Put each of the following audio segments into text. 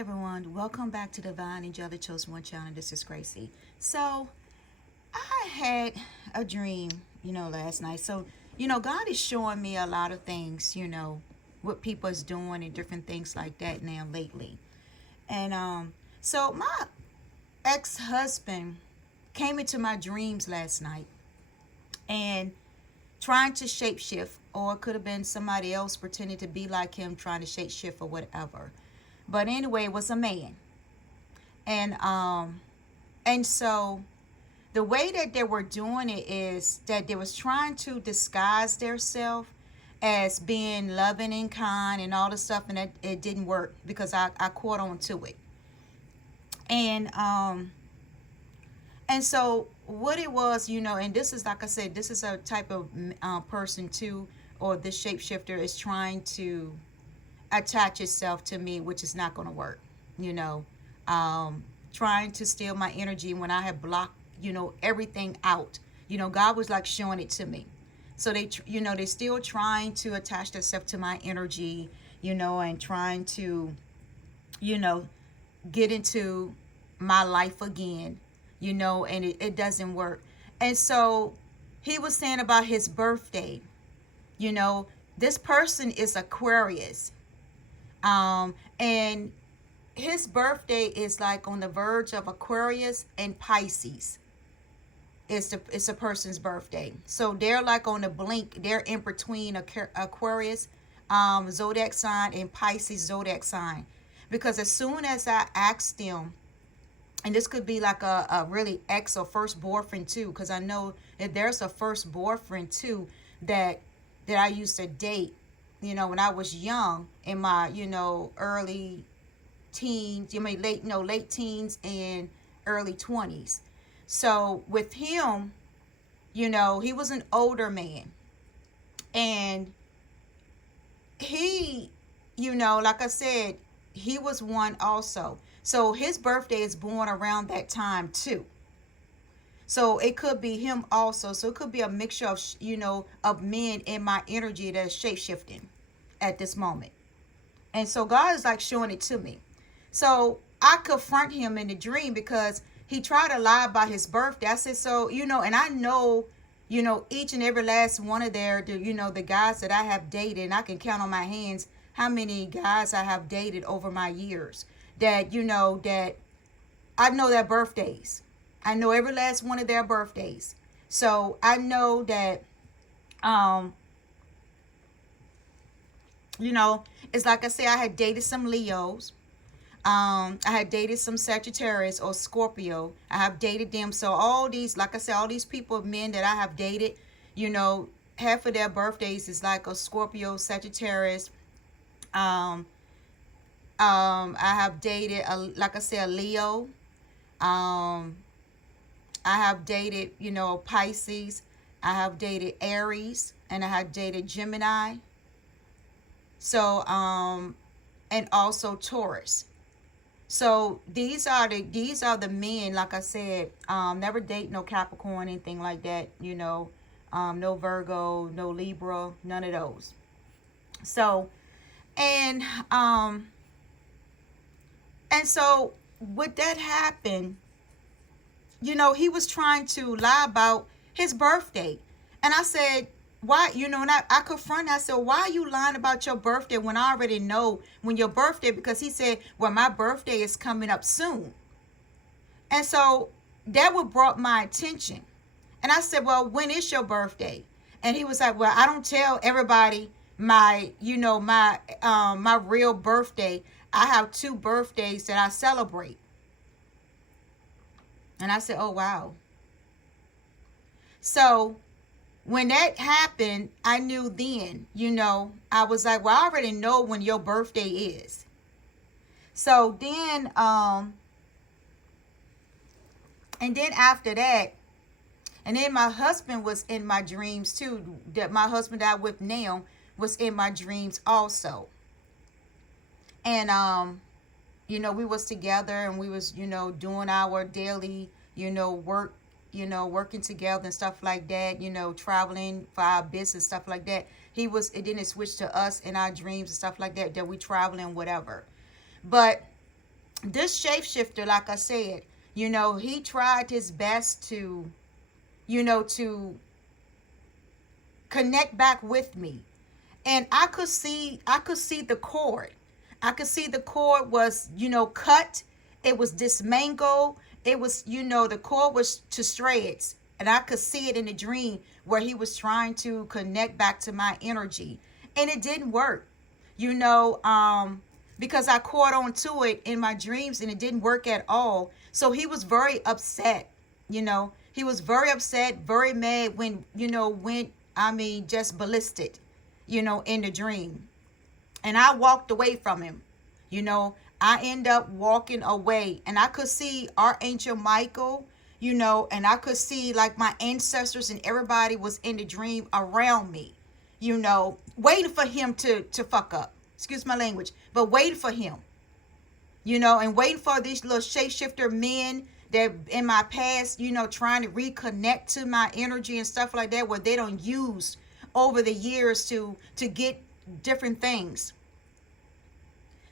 everyone, welcome back to Divine Angelic Chosen One channel. This is Gracie. So I had a dream, last night. So, God is showing me a lot of things, what people is doing and different things like that now lately. And so my ex-husband came into my dreams last night and trying to shapeshift, or it could have been somebody else pretending to be like him trying to shapeshift or whatever. But anyway, it was a man. And so the way that they were doing it is that they was trying to disguise themselves as being loving and kind and all the stuff, and it didn't work because I caught on to it. And so what it was, and this is, like I said, this is a type of person too, or this shapeshifter is trying to attach itself to me, which is not going to work, trying to steal my energy when I have blocked, everything out. God was like showing it to me. So they're still trying to attach themselves to my energy, and trying to, get into my life again, and it doesn't work. And so he was saying about his birthday, this person is Aquarius. And his birthday is like on the verge of Aquarius and Pisces. It's a person's birthday. So they're like on the blink. They're in between Aquarius zodiac sign and Pisces zodiac sign. Because as soon as I asked them, and this could be like a really ex or first boyfriend too, because I know that there's a first boyfriend too that I used to date, when I was young in my, early teens, late teens and early 20s. So with him, he was an older man. And he, like I said, he was one also. So his birthday is born around that time too. So it could be him also. So it could be a mixture of, of men in my energy that's shape-shifting at this moment. And so God is like showing it to me. So I confront him in the dream because he tried to lie about his birthday. I said, so, and I know, each and every last one of the guys that I have dated, and I can count on my hands how many guys I have dated over my years that, that I know their birthdays. I know every last one of their birthdays. So I know that, it's like I say, I had dated some Leos. I had dated some Sagittarius or Scorpio. I have dated them. So all these, like I said, all these people, men that I have dated, half of their birthdays is like a Scorpio, Sagittarius. I have dated, like I said, a Leo. I have dated, Pisces. I have dated Aries, and I have dated Gemini. So, and also Taurus. So these are the men, like I said, never date no Capricorn, anything like that, no Virgo, no Libra, none of those. So, and so with that happened, he was trying to lie about his birthday. And I said, why, and I confronted, I said, why are you lying about your birthday when I already know when your birthday, because he said, well, my birthday is coming up soon. And so that would brought my attention. And I said, well, when is your birthday? And he was like, well, I don't tell everybody my, my real birthday. I have 2 birthdays that I celebrate. And I said, oh, wow. So when that happened, I knew then, I was like, well, I already know when your birthday is. So then, and then after that, and then my husband was in my dreams too. That my husband that I'm with now was in my dreams also. And, we was together and we was, doing our daily, work, working together and stuff like that, traveling for our business, stuff like that. It didn't switch to us in our dreams and stuff like that we traveling, whatever. But this shapeshifter, like I said, he tried his best to, to connect back with me. And I could see the cord. I could see the cord was, cut. It was dismangled. It was, the cord was to shreds. And I could see it in a dream where he was trying to connect back to my energy. And it didn't work. You know, because I caught on to it in my dreams and it didn't work at all. So he was very upset. He was very upset, very mad when, went, just ballistic, in the dream. And I walked away from him. I end up walking away and I could see Archangel Michael, and I could see like my ancestors and everybody was in the dream around me, waiting for him to fuck up. Excuse my language, but waiting for him, and waiting for these little shapeshifter men that in my past, trying to reconnect to my energy and stuff like that, where they don't use over the years to get different things.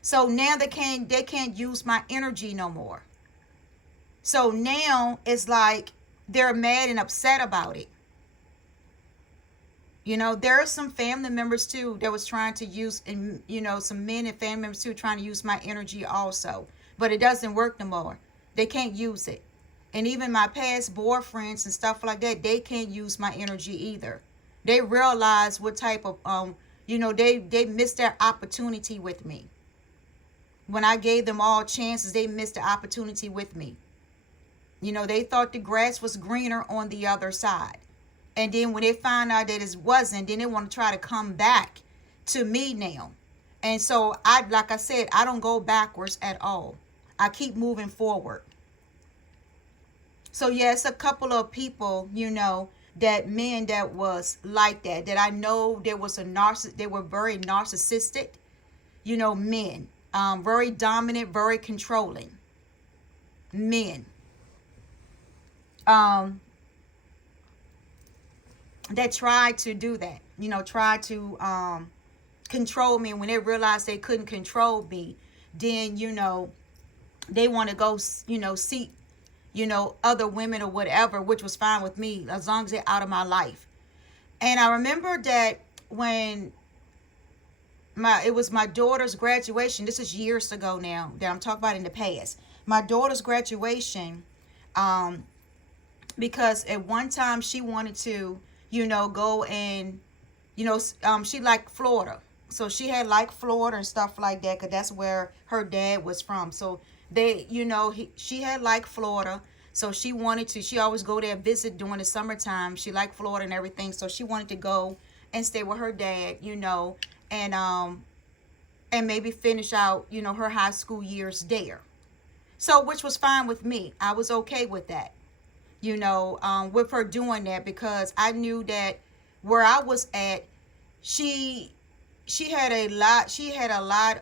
So now they can't use my energy no more. So now it's like they're mad and upset about it. There are some family members too that was trying to use, and some men and family members too trying to use my energy also. But it doesn't work no more. They can't use it. And even my past boyfriends and stuff like that, they can't use my energy either. They realize what type of, they missed their opportunity with me. When I gave them all chances, they missed the opportunity with me. They thought the grass was greener on the other side. And then when they find out that it wasn't, then they want to try to come back to me now. And so like I said, I don't go backwards at all. I keep moving forward. So yes, a couple of people, that men that was like that I know there was they were very narcissistic, men, very dominant, very controlling men. That tried to do that, tried to control me. And when they realized they couldn't control me, then, they want to go, seek, other women or whatever, which was fine with me as long as they're out of my life. And I remember that when it was my daughter's graduation, this is years ago now that I'm talking about in the past, my daughter's graduation, because at one time she wanted to, go and, she liked Florida. So she had liked Florida and stuff like that, because that's where her dad was from. So they, she had liked Florida. So she always go there visit during the summertime. She liked Florida and everything. So she wanted to go and stay with her dad, and maybe finish out, her high school years there. So, which was fine with me. I was okay with that, with her doing that, because I knew that where I was at, she had a lot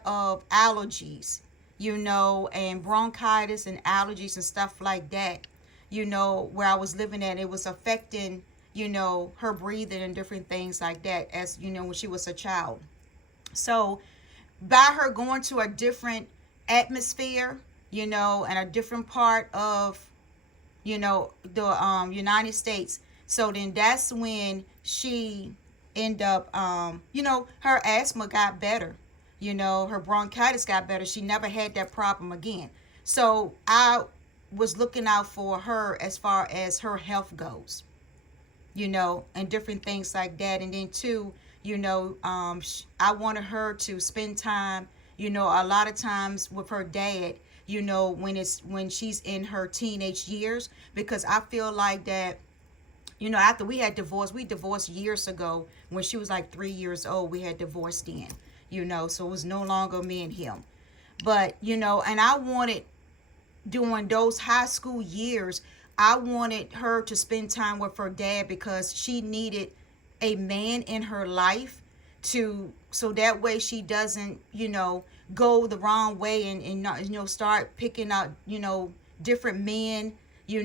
of allergies, and bronchitis and allergies and stuff like that, where I was living at. It was affecting, her breathing and different things like that, as, when she was a child. So by her going to a different atmosphere, and a different part of, the United States. So then that's when she ended up, her asthma got better. Her bronchitis got better. She never had that problem again. So I was looking out for her as far as her health goes, and different things like that. And then too, I wanted her to spend time, a lot of times with her dad, when she's in her teenage years, because I feel like that, after we divorced years ago. When she was like 3 years old, we had divorced then, so it was no longer me and him. But, and I wanted, during those high school years, I wanted her to spend time with her dad, because she needed a man in her life so that way she doesn't, go the wrong way and start picking out, different men, he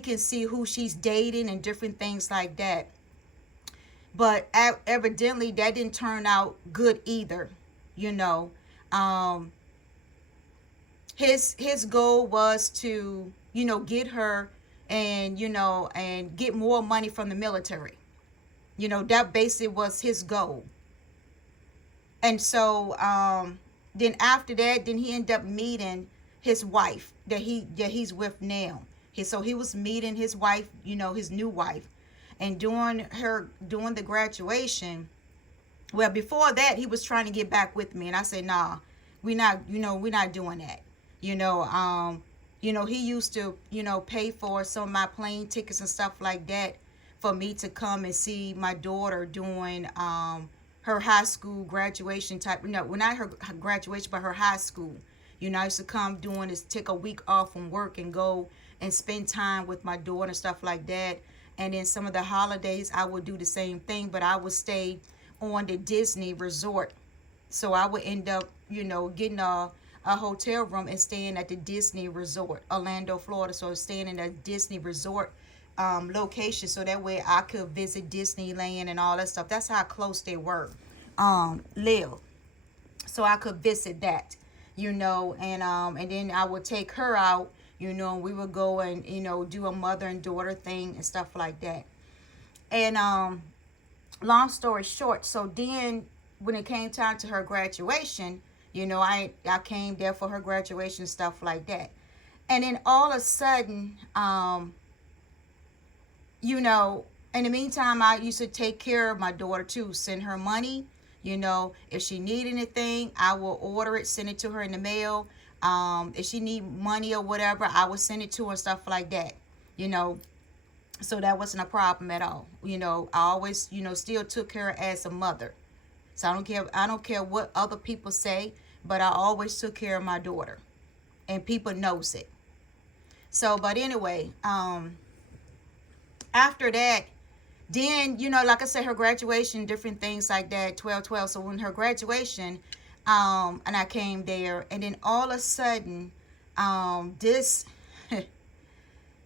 can see who she's dating and different things like that. But evidently that didn't turn out good either, His goal was to, get her and, and get more money from the military. That basically was his goal. And so then after that, then he ended up meeting his wife that he's with now. So he was meeting his wife, his new wife, and during the graduation. Well, before that, he was trying to get back with me, and I said, "Nah, we're not doing that." He used to, pay for some of my plane tickets and stuff like that for me to come and see my daughter doing her high school graduation type. No, well, not her graduation, but her high school. I used to come doing is take a week off from work and go and spend time with my daughter and stuff like that. And then some of the holidays, I would do the same thing, but I would stay on the Disney resort. So I would end up, getting a hotel room and staying at the Disney resort, Orlando, Florida. So staying in a Disney resort location, so that way I could visit Disneyland and all that stuff. That's how close they were, live. So I could visit that, and then I would take her out, and we would go and, do a mother and daughter thing and stuff like that. And long story short, so then when it came time to her graduation, I came there for her graduation, stuff like that. And then all of a sudden, in the meantime, I used to take care of my daughter too, send her money. If she need anything, I will order it, send it to her in the mail. If she need money or whatever, I would send it to her and stuff like that. So that wasn't a problem at all. I always, still took her as a mother. So I don't care what other people say, but I always took care of my daughter. And people knows it. So, but anyway, after that, then, like I said, her graduation, different things like that, 12/12. So when her graduation, and I came there, and then all of a sudden, this,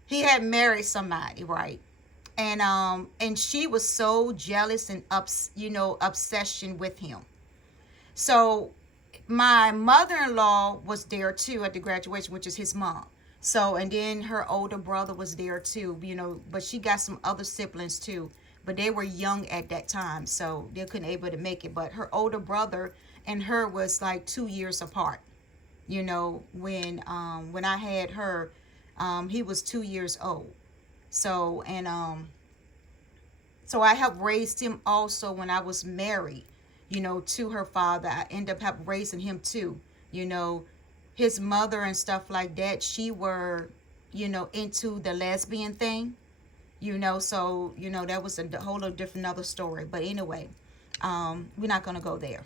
he had married somebody, right? And she was so jealous and obsession with him. So my mother-in-law was there too at the graduation, which is his mom. So, and then her older brother was there too, but she got some other siblings too, but they were young at that time, so they couldn't able to make it. But her older brother and her was like 2 years apart. When I had her, he was 2 years old. So, and so I helped raise him also when I was married, to her father. I ended up helping raising him too. His mother and stuff like that, she were, into the lesbian thing, so, that was a whole different other story. But anyway, we're not going to go there.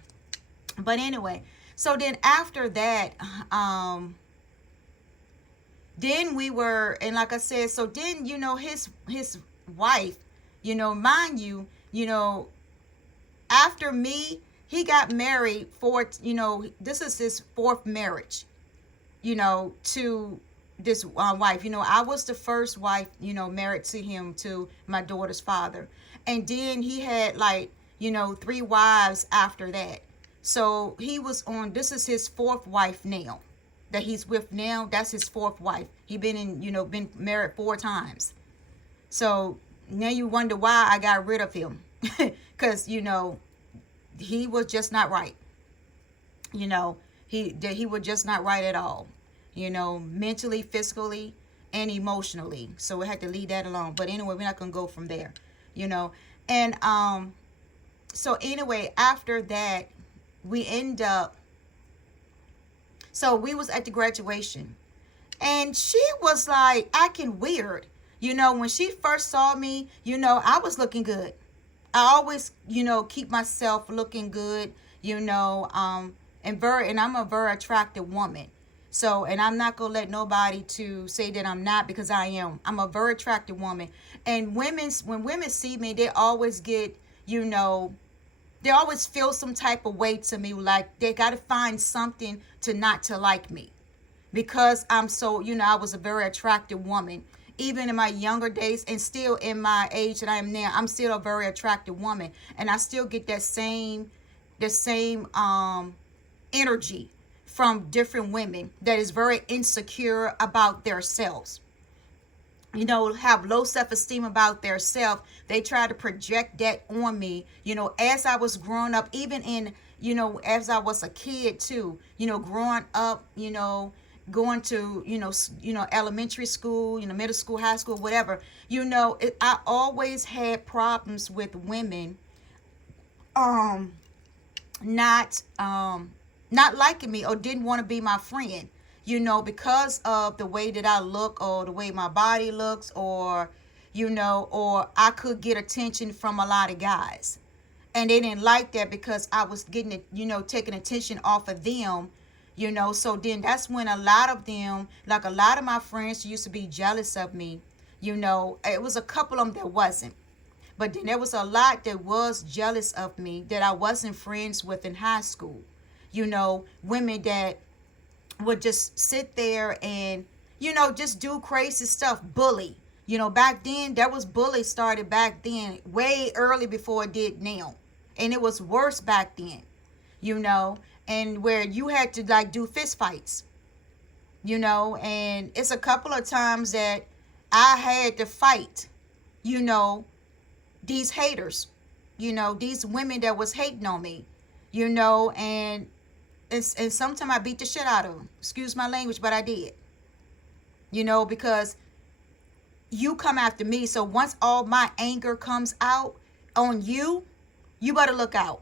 But anyway, so then after that, then we were, and like I said, so then, his wife, mind you, after me, he got married for, this is his fourth marriage, to this wife. I was the first wife, married to him, to my daughter's father. And then he had like, 3 wives after that. So he was on, this is his fourth wife now that he's with now. That's his fourth wife. He been married 4 times. So now you wonder why I got rid of him. Because, he was just not right. He was just not right at all. Mentally, physically, and emotionally. So we had to leave that alone. But anyway, we're not going to go from there. And so anyway, after that, we end up, so we was at the graduation. And she was like acting weird. When she first saw me, I was looking good. I always, keep myself looking good, and I'm a very attractive woman. So, and I'm not going to let nobody to say that I'm not, because I am. I'm a very attractive woman. And when women see me, they always get, they always feel some type of way to me. Like they got to find something to not to like me. Because I'm so, I was a very attractive woman. Even in my younger days, and still in my age that I am now, I'm still a very attractive woman. And I still get the same energy from different women that is very insecure about themselves, have low self-esteem about their self. They try to project that on me, as I was growing up, even in, as I was a kid too, growing up, going to, elementary school, middle school, high school, whatever, I always had problems with women, um, not, not liking me or didn't want to be my friend, because of the way that I look or the way my body looks, or, or I could get attention from a lot of guys. And they didn't like that because I was getting it, taking attention off of them, So then that's when a lot of them, like a lot of my friends used to be jealous of me, It was a couple of them that wasn't. But then there was a lot that was jealous of me that I wasn't friends with in high school. Women that would just sit there and, just do crazy stuff, bully. Back then, there was bully started back then, way early before it did now. And it was worse back then, and where you had to like do fist fights, and it's a couple of times that I had to fight, these haters, these women that was hating on me, and sometimes I beat the shit out of them. Excuse my language, but I did. Because you come after me. So once all my anger comes out on you, you better look out.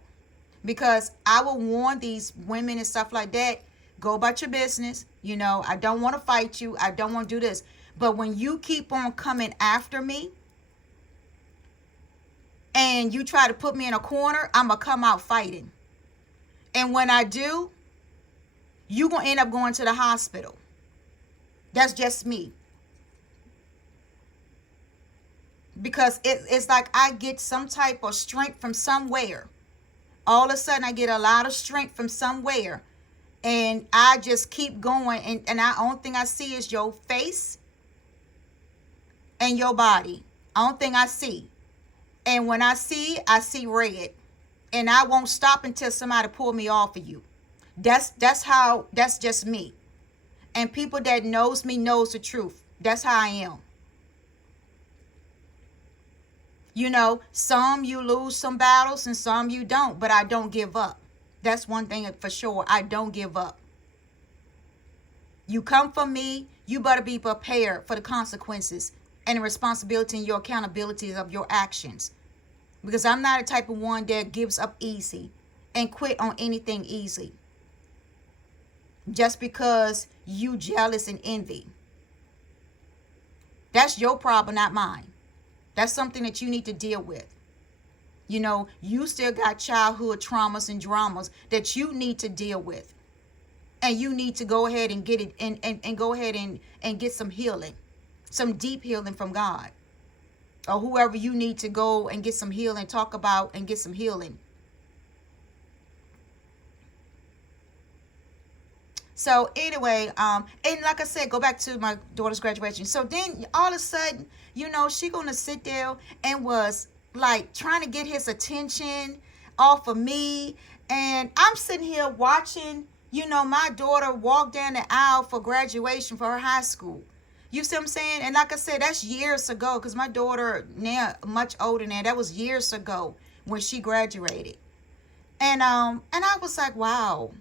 Because I will warn these women and stuff like that, go about your business. I don't want to fight you. I don't want to do this. But when you keep on coming after me and you try to put me in a corner, I'm going to come out fighting. And when I do, you're going to end up going to the hospital. That's just me. Because it's like I get some type of strength from somewhere. All of a sudden, I get a lot of strength from somewhere. And I just keep going. And the only thing I see is your face and your body. Only thing I see. And when I see red. And I won't stop until somebody pull me off of you. That's just me. And people that knows me knows the truth. That's how I am. Some you lose some battles and some you don't, but I don't give up. That's one thing for sure. I don't give up. You come for me, you better be prepared for the consequences and the responsibility and your accountability of your actions. Because I'm not a type of one that gives up easy and quit on anything easy. Just because you jealous and envy. That's your problem, not mine. That's something that you need to deal with. You still got childhood traumas and dramas that you need to deal with. And you need to go ahead and get it and go ahead and get some healing. Some deep healing from God. Or whoever you need to go and get some healing, talk about and get some healing. So anyway, and like I said, go back to my daughter's graduation. So then all of a sudden, she gonna sit there and was like trying to get his attention off of me. And I'm sitting here watching, my daughter walk down the aisle for graduation for her high school. You see what I'm saying? And like I said, that's years ago, because my daughter now much older than that. That was years ago when she graduated. And I was like, wow.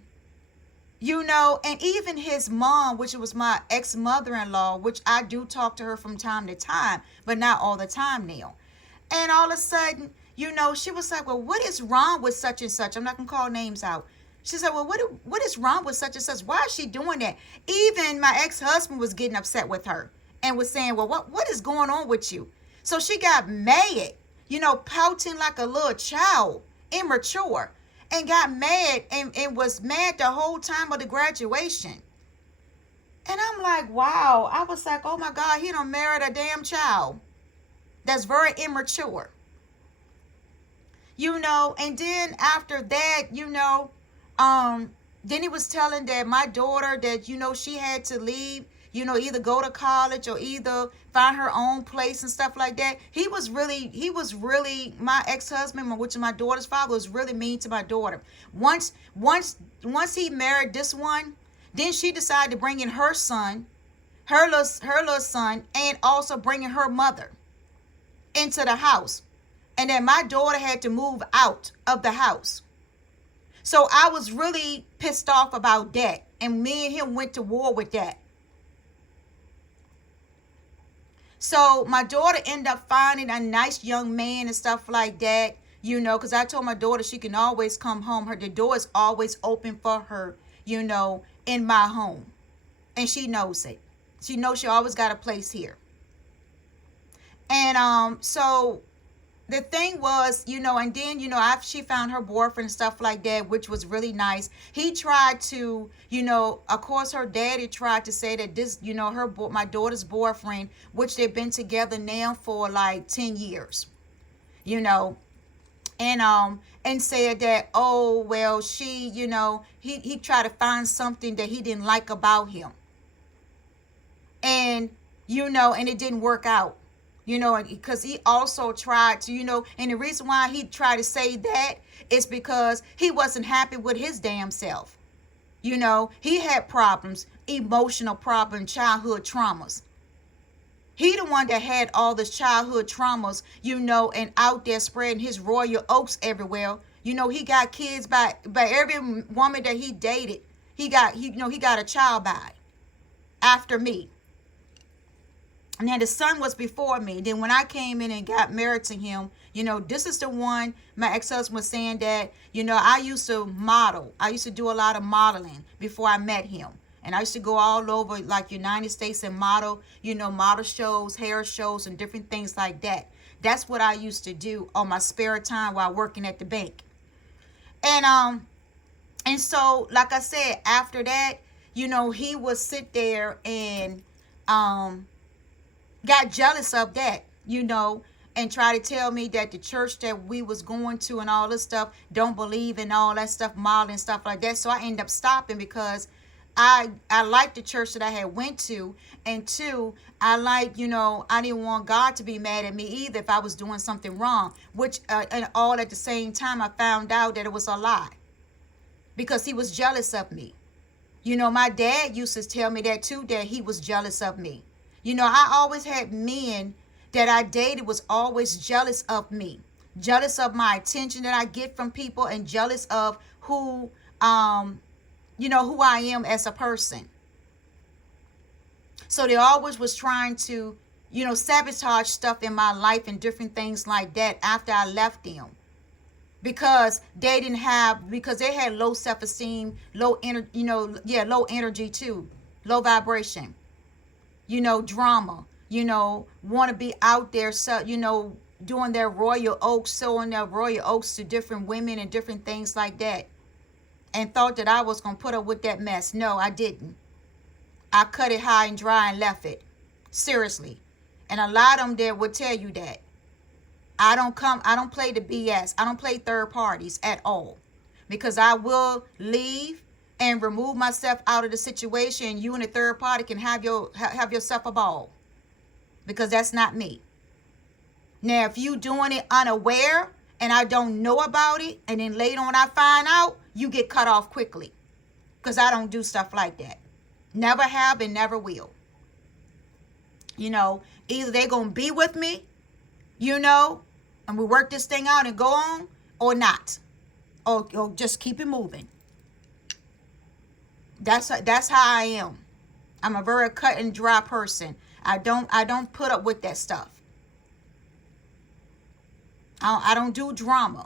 And even his mom, which was my ex-mother-in-law, which I do talk to her from time to time, but not all the time now. And all of a sudden, she was like, well, what is wrong with such and such? I'm not going to call names out. She said, well, what is wrong with such and such? Why is she doing that? Even my ex-husband was getting upset with her and was saying, well, what is going on with you? So she got mad, pouting like a little child, immature, and got mad and was mad the whole time of the graduation. And I'm like, wow. I was like, oh my God, he done married a damn child that's very immature. And then after that, then he was telling that my daughter that, she had to leave. either go to college or either find her own place and stuff like that. He was really my ex-husband, which is my daughter's father, was really mean to my daughter. Once he married this one, then she decided to bring in her son, her little son, and also bringing her mother into the house. And then my daughter had to move out of the house. So I was really pissed off about that. And me and him went to war with that. So my daughter ended up finding a nice young man and stuff like that, because I told my daughter she can always come home. The door is always open for her, in my home. And she knows it. She knows she always got a place here. And so the thing was, and then, after she found her boyfriend and stuff like that, which was really nice, he tried to, of course, her daddy tried to say that this, my daughter's boyfriend, which they've been together now for like 10 years, and said that, oh, well, she, he tried to find something that he didn't like about him. And, and it didn't work out. Because he also tried to, and the reason why he tried to say that is because he wasn't happy with his damn self. He had problems, emotional problems, childhood traumas. He the one that had all this childhood traumas, and out there spreading his royal oaks everywhere. He got kids by every woman that he dated. He got a child by after me. And then the son was before me. Then when I came in and got married to him, this is the one my ex-husband was saying that, I used to model. I used to do a lot of modeling before I met him. And I used to go all over like United States and model, model shows, hair shows, and different things like that. That's what I used to do on my spare time while working at the bank. And so, like I said, after that, he would sit there and got jealous of that, and try to tell me that the church that we was going to and all this stuff don't believe in all that stuff, modeling stuff like that. So I ended up stopping because I liked the church that I had went to, and two, I didn't want God to be mad at me either if I was doing something wrong, which and all at the same time I found out that it was a lie because he was jealous of me. My dad used to tell me that too, that he was jealous of me. I always had men that I dated was always jealous of me, jealous of my attention that I get from people, and jealous of who I am as a person. So they always was trying to, sabotage stuff in my life and different things like that after I left them. Because they had low self-esteem, low energy too, low vibration. Drama, want to be out there, so, doing their royal oaks, sowing their royal oaks to different women and different things like that. And thought that I was going to put up with that mess. No, I didn't. I cut it high and dry and left it. Seriously. And a lot of them there would tell you that. I don't play the BS. I don't play third parties at all. Because I will leave and remove myself out of the situation. You and the third party can have yourself a ball. Because that's not me. Now, if you doing it unaware and I don't know about it, and then later on I find out, you get cut off quickly. Because I don't do stuff like that. Never have and never will. Either they're going to be with me, and we work this thing out and go on, or not. Or just keep it moving. That's how I am. I'm a very cut and dry person. I don't put up with that stuff. I don't do drama.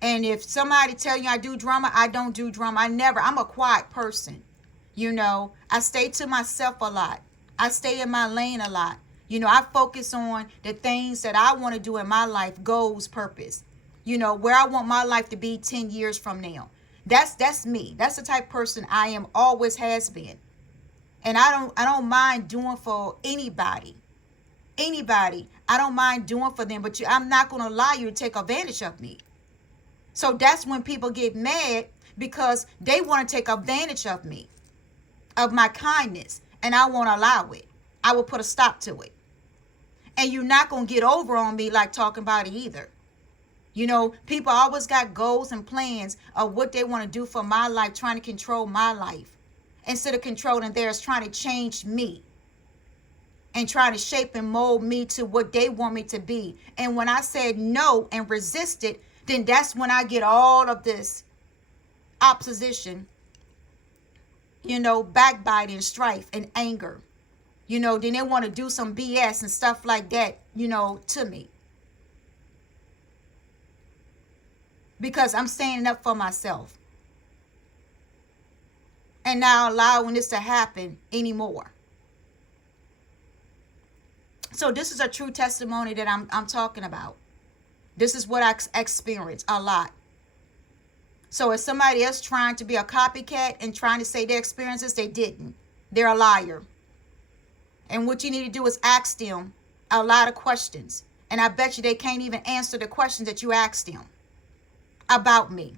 And if somebody tell you I do drama, I don't do drama. I'm a quiet person. I stay to myself a lot. I stay in my lane a lot. I focus on the things that I want to do in my life, goals, purpose. Where I want my life to be 10 years from now. That's me. That's the type of person I am, always has been. And I don't mind doing for anybody. I don't mind doing for them, but I'm not going to allow you to take advantage of me. So that's when people get mad, because they want to take advantage of me, of my kindness, and I won't allow it. I will put a stop to it. And you're not going to get over on me like talking about it either. You know, people always got goals and plans of what they want to do for my life, trying to control my life. Instead of controlling theirs, trying to change me. And trying to shape and mold me to what they want me to be. And when I said no and resisted, then that's when I get all of this opposition, you know, backbiting, strife, and anger. You know, then they want to do some BS and stuff like that, you know, to me. Because I'm standing up for myself. And not allowing this to happen anymore. So this is a true testimony that I'm talking about. This is what I experienced a lot. So if somebody else trying to be a copycat and trying to say their experiences, they didn't. They're a liar. And what you need to do is ask them a lot of questions. And I bet you they can't even answer the questions that you asked them about me.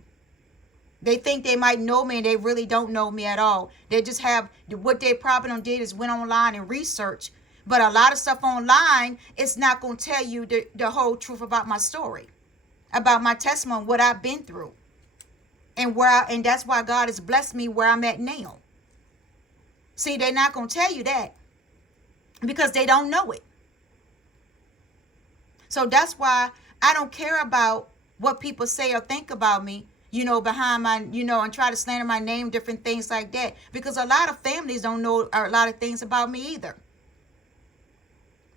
They think they might know me and they really don't know me at all. They just have, what they probably did is went online and researched. But a lot of stuff online, it's not going to tell you the whole truth about my story, about my testimony, what I've been through, and and that's why God has blessed me where I'm at now. See, they're not going to tell you that because they don't know it. So that's why I don't care about what people say or think about me, you know, behind my, you know, and try to slander my name, different things like that, because a lot of families don't know a lot of things about me either.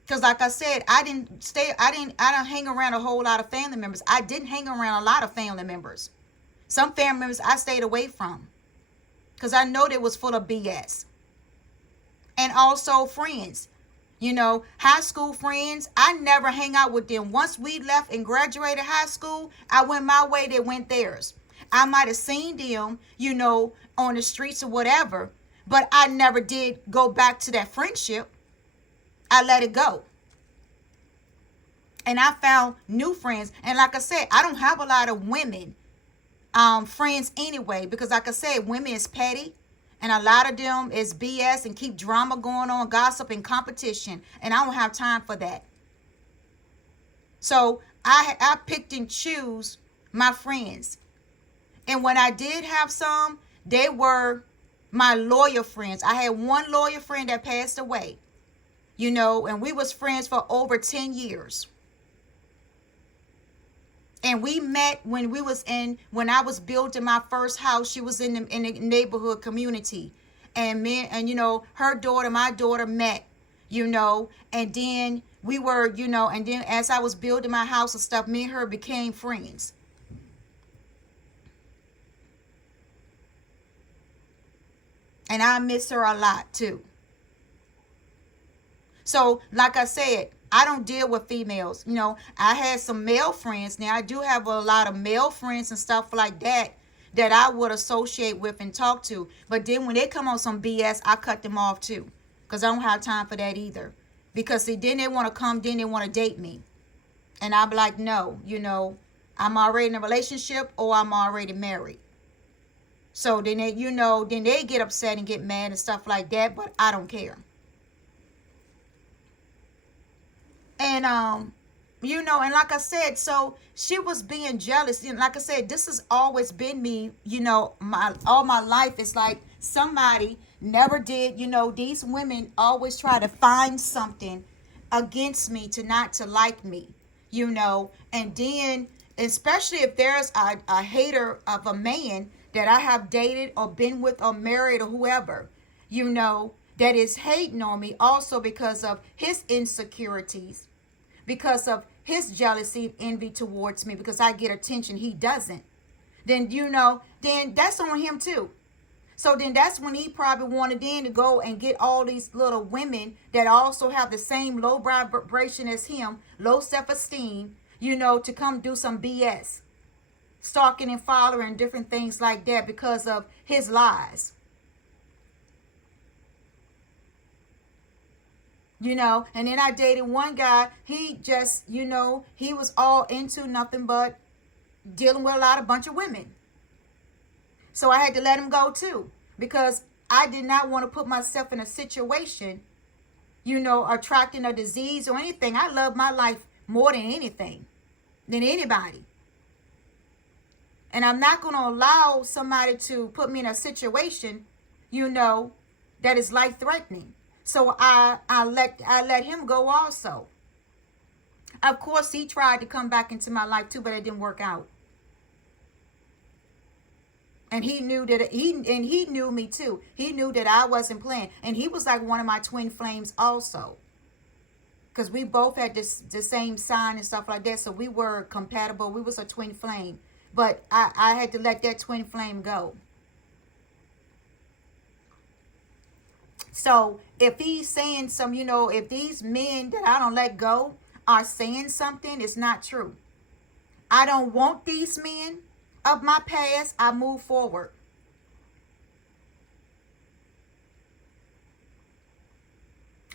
Because like I said, I don't hang around a whole lot of family members. I didn't hang around a lot of family members. Some family members I stayed away from because I know they was full of BS. And also friends, you know, high school friends, I never hang out with them. Once we left and graduated high school, I went my way, they went theirs. I might have seen them, you know, on the streets or whatever, but I never did go back to that friendship. I let it go. And I found new friends. And like I said, I don't have a lot of women friends anyway. Because like I said, women is petty. And a lot of them is BS and keep drama going on, gossip and competition. And I don't have time for that. So I picked and choose my friends. And when I did have some, they were my loyal friends. I had one loyal friend that passed away. You know, and we was friends for over 10 years. And we met when I was building my first house. She was in the neighborhood community. And you know, her daughter, my daughter met, you know, and then we were, you know, and then as I was building my house and stuff, me and her became friends. And I miss her a lot too. So, like I said, I don't deal with females. You know, I had some male friends. Now, I do have a lot of male friends and stuff like that I would associate with and talk to. But then when they come on some BS, I cut them off too. Because I don't have time for that either. Because see, then they want to come, then they want to date me. And I'm like, no, you know, I'm already in a relationship or I'm already married. So then they, you know, then they get upset and get mad and stuff like that. But I don't care. And, you know, and like I said, so she was being jealous. And like I said, this has always been me, you know, all my life. It's like somebody never did, you know, these women always try to find something against me to like me, you know. And then, especially if there's a hater of a man that I have dated or been with or married or whoever, you know, that is hating on me also because of his insecurities, because of his jealousy and envy towards me, because I get attention, he doesn't, then, you know, then that's on him too. So then that's when he probably wanted then to go and get all these little women that also have the same low vibration as him, low self-esteem, you know, to come do some BS, stalking and following, different things like that because of his lies. You know, and then I dated one guy, he just, you know, he was all into nothing but dealing with a bunch of women. So I had to let him go too, because I did not want to put myself in a situation, attracting a disease or anything. I love my life more than anything, than anybody. And I'm not going to allow somebody to put me in a situation, that is life threatening. So I let him go also. Of course, he tried to come back into my life too, but it didn't work out. And he knew that he knew me too. He knew that I wasn't playing. And he was like one of my twin flames also. Because we both had the same sign and stuff like that. So we were compatible. We was a twin flame. But I had to let that twin flame go. So if he's saying if these men that I don't let go are saying something, it's not true. I don't want these men of my past. I move forward.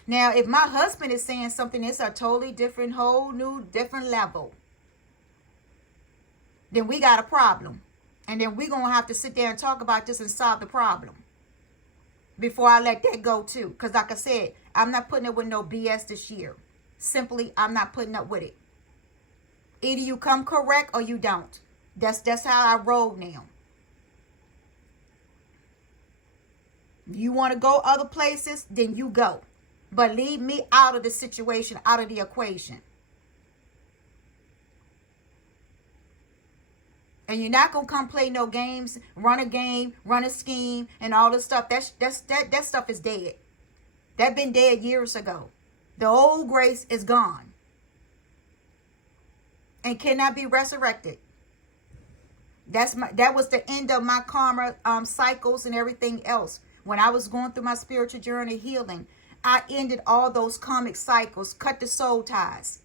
Now, if my husband is saying something, it's a totally different, whole new, different level. Then we got a problem. And then we're going to have to sit there and talk about this and solve the problem before I let that go too. Because like I said, I'm not putting up with no BS this year. Simply, I'm not putting up with it. Either you come correct or you don't. That's how I roll now. You want to go other places, then you go. But leave me out of the situation, out of the equation. And you're not going to come play no games, run a game, run a scheme, and all this stuff. That stuff is dead. That been dead years ago. The old grace is gone. And cannot be resurrected. That was the end of my karma cycles and everything else. When I was going through my spiritual journey healing, I ended all those karmic cycles, cut the soul ties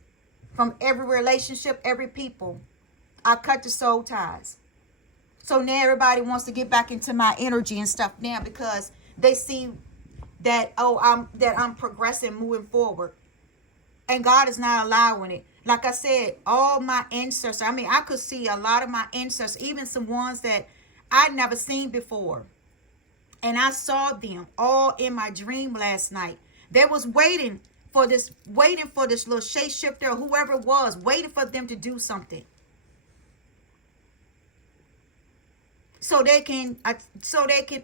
from every relationship, every people. I cut the soul ties. So now everybody wants to get back into my energy and stuff now because they see that I'm progressing, moving forward. And God is not allowing it. Like I said, all my ancestors, I could see a lot of my ancestors, even some ones that I'd never seen before. And I saw them all in my dream last night. They was waiting for this little shapeshifter or whoever it was, waiting for them to do something. So they can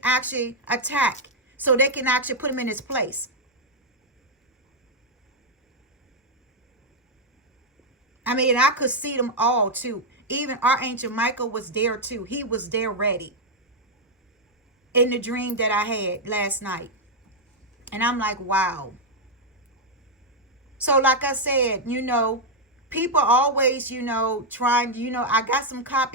actually attack. So they can actually put him in his place. I could see them all too. Even Archangel Michael was there too. He was there ready. In the dream that I had last night. And I'm like, wow. So like I said, people always, trying, I got some copies.